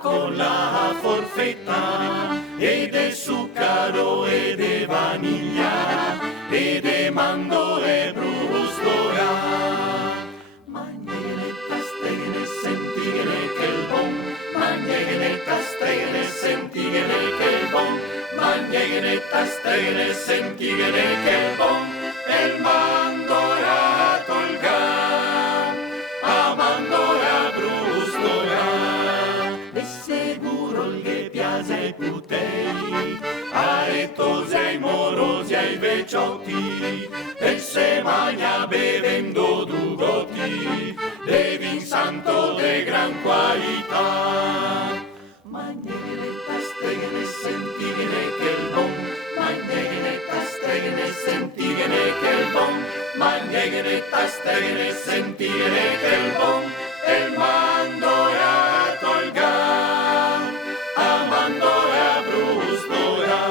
con la forfetta e de zucchero e de vaniglia e de mango e brustolà. Mangiegene, tastegene, sentigene che il bon, mangiegene, tastegene, sentigene che il bon, mangiegene, tastegene, sentigene che il bon, el mandora tolga, a mandora brustolà. E seguro il che piace putei, aretose ai morosi ai vecchiotti, e se magna bevendo dugotti, de vin santo de gran qualità. Mangiegene, tastegene, sentigene che il bon, mangiegene, tastegene, sentigene che il bon, mangiegene, tastegene, sentigene che il bon, el mandora tolga, a mandora brustolà.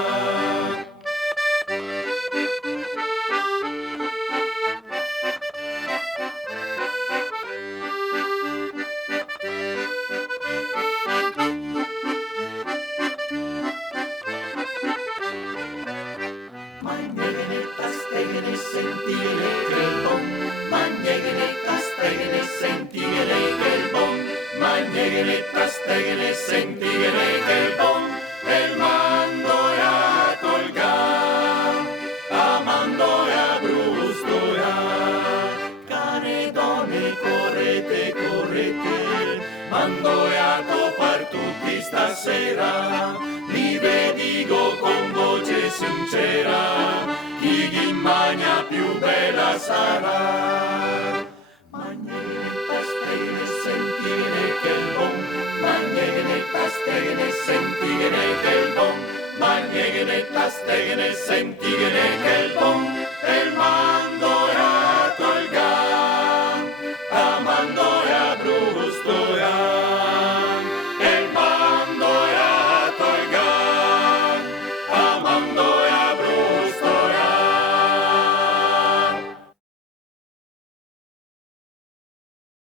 Mangiegene, tastegene, sentigene che il bon, mangiegene, tastegene, sentigene che il bon, mangiegene, tastegene, sentigene che il bon, el mandora tolga, a mandora brustolà. Care donne, correte, correte, mandora topar tutti stasera, li vedigo con voce sincera, chi ghimmagna più bella sarà. Mangiegene, tastegene, sentigene che il bon, mangiegene, tastegene, sentigene che il bon, mangiegene, tastegene, sentigene che il bon, el man